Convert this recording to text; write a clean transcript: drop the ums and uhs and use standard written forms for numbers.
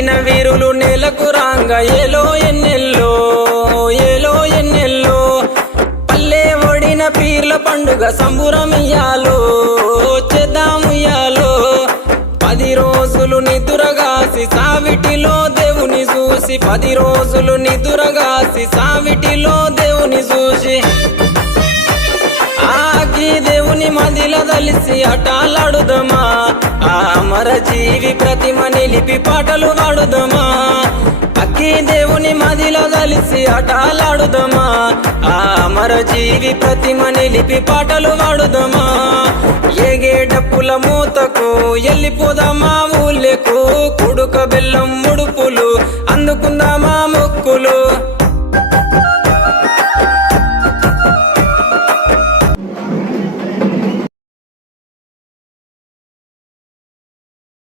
నెగ్గిన వీరులు నేలకు రాంగ ఏలో ఎన్నెల్లో ఏలో ఎన్నెల్లో పల్లె ఒడిన పీర్ల పండుగ సంబురమియాలో చేద్దాముయ్యాలో 10 రోజులు నిదురగాసి సావిటిలో దేవుని చూసి 10 రోజులు నిదురగాసి సావిటిలో దేవుని చూసి ఆకి దేవుని మదిల దలిసి అటాలాడుదమా ఆ అమర జీవి ప్రతిమ నిలిపి పాటలు పాడుదమా అక్కి దేవుని మదిల దలిసి అటాలాడుదమా ఆ అమర జీవి ప్రతిమ నిలిపి పాటలు పాడుదమా ఏగే డప్పుల మూతకు ఎల్లిపోదామా ఊళ్ళకు కుడుక బెల్లం ముడుపులు అందుకుందామా